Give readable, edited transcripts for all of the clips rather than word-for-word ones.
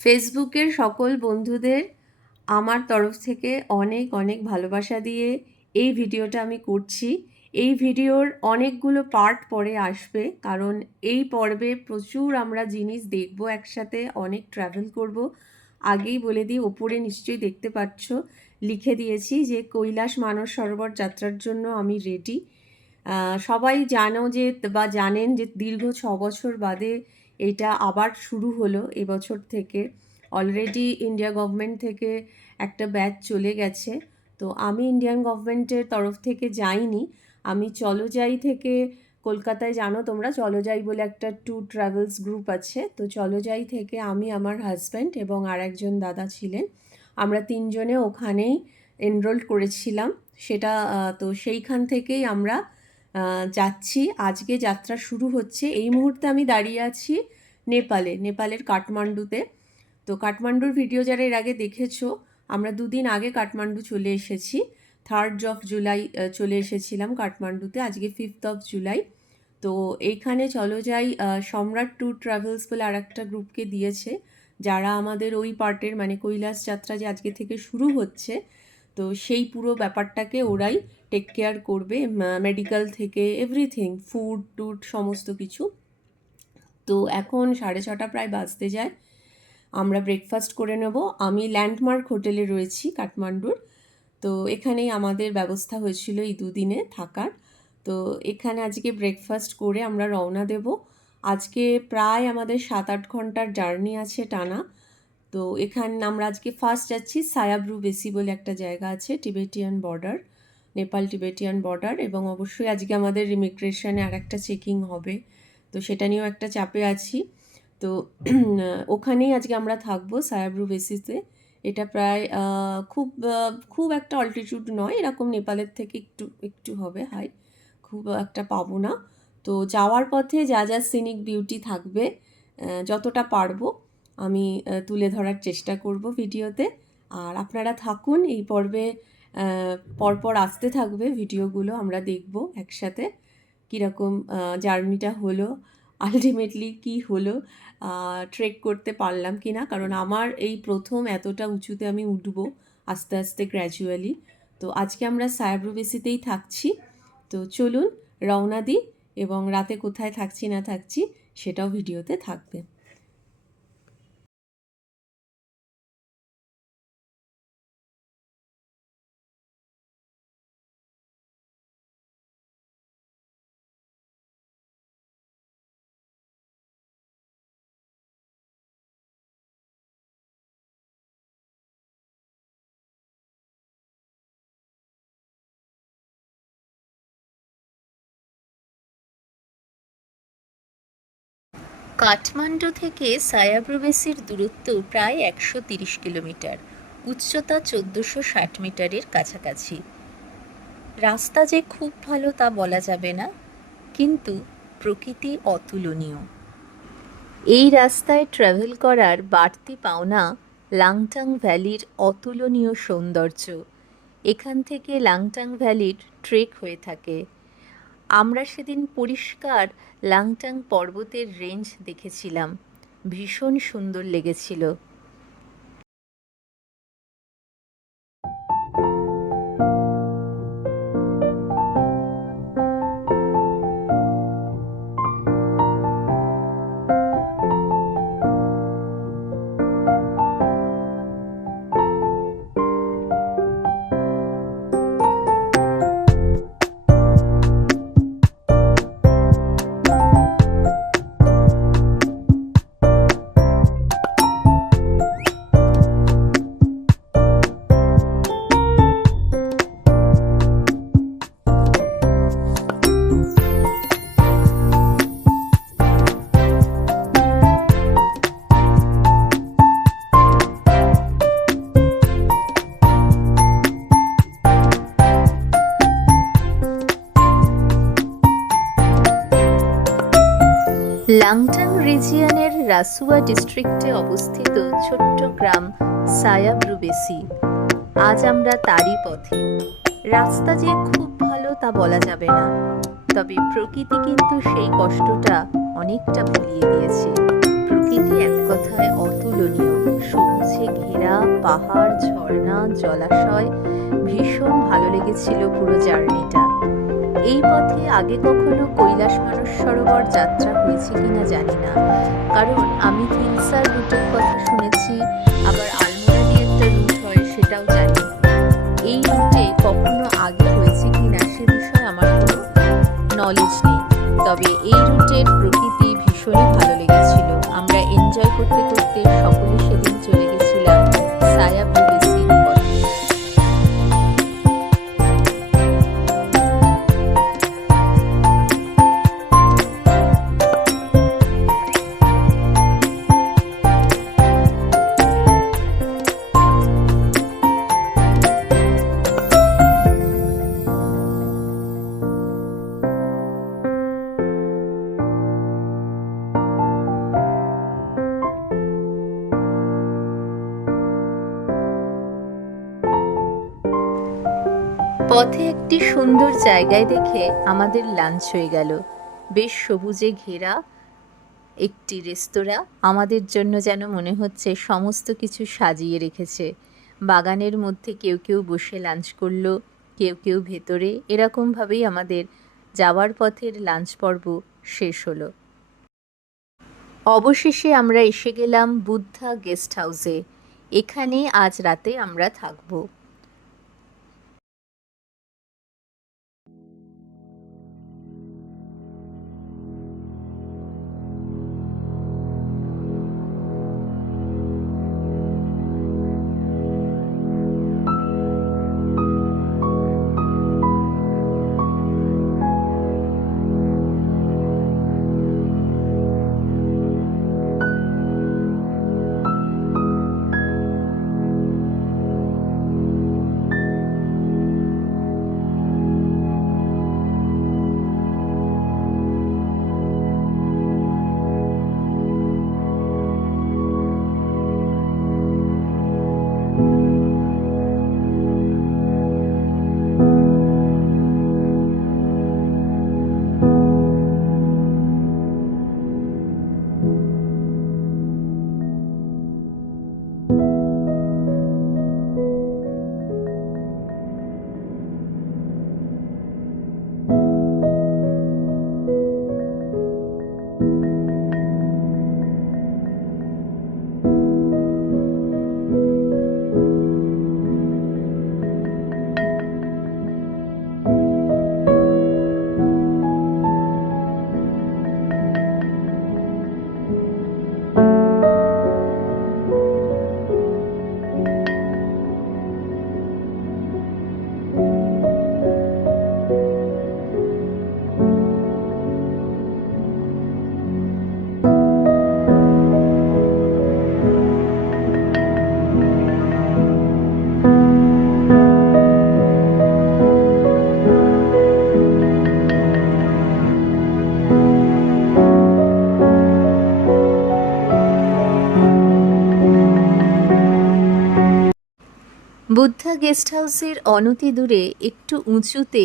ফেসবুকের সকল বন্ধুদের আমার তরফ থেকে অনেক অনেক ভালোবাসা দিয়ে এই ভিডিওটা আমি করছি। এই ভিডিওর অনেকগুলো পার্ট পরে আসবে, কারণ এই পর্বে প্রচুর আমরা জিনিস দেখব একসাথে, অনেক ট্রাভেল করব। আগেই বলে দিই, ওপরে নিশ্চয়ই দেখতে পাচ্ছ লিখে দিয়েছি যে কৈলাস মানস সরোবর যাত্রার জন্য আমি রেডি। সবাই জানো যে বা জানেন যে দীর্ঘ 6 বছর বাদে এটা আবার শুরু হলো এবছর থেকে। অলরেডি ইন্ডিয়া গভর্নমেন্ট থেকে একটা ব্যাচ চলে গেছে। তো আমি ইন্ডিয়ান গভর্নমেন্টের তরফ থেকে যাইনি, আমি চলো যাই থেকে কলকাতায়, জানো তোমরা চলো যাই বলে একটা ট্যুর ট্রাভেলস গ্রুপ আছে, তো চলো যাই থেকে আমি, আমার হাজব্যান্ড এবং আর একজন দাদা ছিলেন, আমরা তিনজনে ওখানেই এনরোল করেছিলাম। সেটা তো সেইখান থেকেই আমরা যাচ্ছি। আজকে যাত্রা শুরু হচ্ছে। এই মুহূর্তে আমি দাঁড়িয়ে আছি নেপালের কাঠমান্ডুতে। তো কাঠমান্ডুর ভিডিও যারা এর আগে দেখেছো, আমরা 2 দিন আগে কাঠমান্ডু চলে এসেছি। 3rd জুলাই চলে এসেছিলাম কাঠমান্ডুতে, আজকে 5th জুলাই। তো এইখানে চলো যাই সম্রাট ট্যুর ট্রাভেলস বলে আর একটা গ্রুপকে দিয়েছে, যারা আমাদের ওই পার্টের মানে কৈলাস যাত্রা যে আজকে থেকে শুরু হচ্ছে, তো সেই পুরো ব্যাপারটাকে ওরাই টেক কেয়ার করবে, মেডিকেল থেকে এভরিথিং, ফুড টুড সমস্ত কিছু। তো এখন 6:30 প্রায় বাজতে যায়, আমরা ব্রেকফাস্ট করে নেব। আমি ল্যান্ডমার্ক হোটেলে রয়েছি কাঠমান্ডুর, তো এখানেই আমাদের ব্যবস্থা হয়েছিল এই 2 দিনে থাকার। তো এখানে আজকে ব্রেকফাস্ট করে আমরা রওনা দেব। আজকে প্রায় আমাদের 7-8 ঘন্টার জার্নি আছে টানা। তো এখানে আমরা আজকে ফার্স্ট যাচ্ছি সায়াব্রু বেসি বলে একটা জায়গা আছে, Tibetan border, Nepal Tibetan border, এবং অবশ্যই আজকে আমাদের ইমিগ্রেশনে আর একটা চেকিং হবে, তো সেটা নিয়েও একটা চাপে আছি। তো ওখানেই আজকে আমরা থাকবো সায়াব্রু বেসিতে। এটা প্রায় খুব একটা অল্টিটিউড নয়, এরকম নেপালের থেকে একটু একটু হবে হাই, খুব একটা পাবো না। তো যাওয়ার পথে যা যা সিনিক বিউটি থাকবে যতটা পারবো আমি তুলে ধরার চেষ্টা করব ভিডিওতে। আর আপনারা থাকুন, এই পর্বে পরপর আসতে থাকবে ভিডিওগুলো, আমরা দেখব একসাথে কীরকম জার্নিটা হলো, আলটিমেটলি কি হলো, ট্রেক করতে পারলাম কি না, কারণ আমার এই প্রথম এতটা উঁচুতে আমি উঠবো আস্তে আস্তে গ্র্যাজুয়ালি। তো আজকে আমরা সায়াব্রু বেসিতেই থাকছি। তো চলুন রওনা দিই, এবং রাতে কোথায় থাকছি না থাকছি সেটাও ভিডিওতে থাকবে। কাঠমান্ডু থেকে সায়াব্রু বেসির দূরত্ব প্রায় 130 কিলোমিটার, উচ্চতা 1460 মিটারের কাছাকাছি। রাস্তা যে খুব ভালো তা বলা যাবে না, কিন্তু প্রকৃতি অতুলনীয়। এই রাস্তায় ট্রাভেল করার বাড়তি পাওনা লাংটাং ভ্যালির অতুলনীয় সৌন্দর্য। এখান থেকে লাংটাং ভ্যালির ট্রেক হয়ে থাকে। আমরা সেদিন পরিষ্কার লাংটাং পর্বতের রেঞ্জ দেখেছিলাম, ভীষণ সুন্দর লেগেছিল। লাংটাং রিজিয়নের রাসুয়া ডিস্ট্রিক্টে অবস্থিত ছোট্ট গ্রাম সায়াব্রু বেসি। আজ আমরা তারই পথে। রাস্তা যে খুব ভালো তা বলা যাবে না, তবে প্রকৃতি কিন্তু সেই কষ্টটা অনেকটা ভুলিয়ে দিয়েছে। প্রকৃতি এক কথায় অতুলনীয়। পাহাড়, ঝর্ণা, জলাশয়, ভীষণ ভালো লেগেছিল পুরো জার্নিটা। এই পথে আগে কখনো কৈলাস মানস সরোবর যাত্রা হয়েছে কিনা জানি না, কারণ আমি হিলসার রুটের কথা শুনেছি, আবার আলমোড়া দিয়ে একটা রুট হয় সেটাও জানি। এই রুটে কখনো আগে হয়েছে কিনা সে বিষয়ে আমার কোনো নলেজ নেই, তবে এই রুটের প্রকৃতি ভীষণই ভালো লেগেছিল। আমরা এনজয় করতে করতে সকলে সেদিন চলে গেছিলাম সায়া ব্লু বেসিন পথে। পথে একটি সুন্দর জায়গায় দেখে আমাদের লাঞ্চ হয়ে গেল। বেশ সবুজে ঘেরা একটি রেস্তোরাঁ, আমাদের জন্য যেন মনে হচ্ছে সমস্ত কিছু সাজিয়ে রেখেছে। বাগানের মধ্যে কেউ কেউ বসে লাঞ্চ করলো, কেউ কেউ ভেতরে, এরকমভাবেই আমাদের যাওয়ার পথের লাঞ্চ পর্ব শেষ হলো। অবশেষে আমরা এসে গেলাম বুদ্ধা গেস্ট হাউসে। এখানে আজ রাতে আমরা থাকবো। বুদ্ধা গেস্ট হাউসের অনতি দূরে একটু উঁচুতে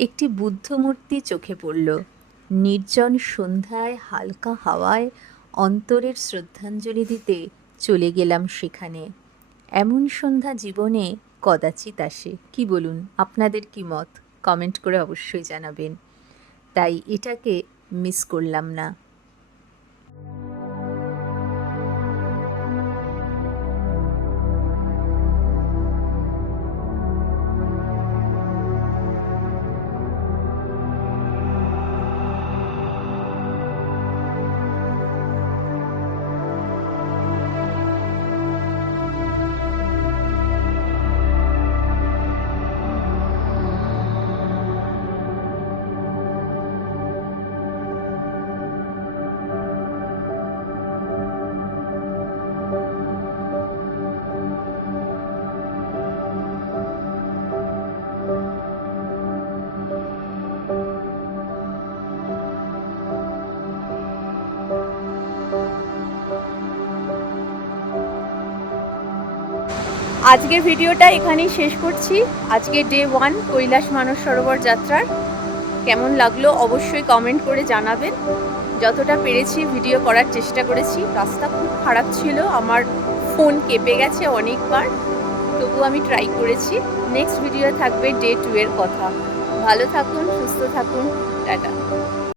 একটি বুদ্ধ মূর্তি চোখে পড়ল। নির্জন সন্ধ্যায় হালকা হাওয়ায় অন্তরের শ্রদ্ধাঞ্জলি দিতে চলে গেলাম সেখানে। এমন সন্ধ্যা জীবনে কদাচিৎ আসে, কি বলুন, আপনাদের কি মত কমেন্ট করে অবশ্যই জানাবেন। তাই এটাকে মিস করলাম না। আজকের ভিডিওটা এখানেই শেষ করছি। আজকে ডে 1 কৈলাস মানস সরোবর যাত্রার কেমন লাগলো অবশ্যই কমেন্ট করে জানাবেন। যতটা পেরেছি ভিডিও করার চেষ্টা করেছি। রাস্তা খুব খারাপ ছিল, আমার ফোন কেঁপে গেছে অনেকবার, তবু আমি ট্রাই করেছি। নেক্সট ভিডিও থাকবে ডে 2 এর কথা। ভালো থাকুন, সুস্থ থাকুন, টাটা।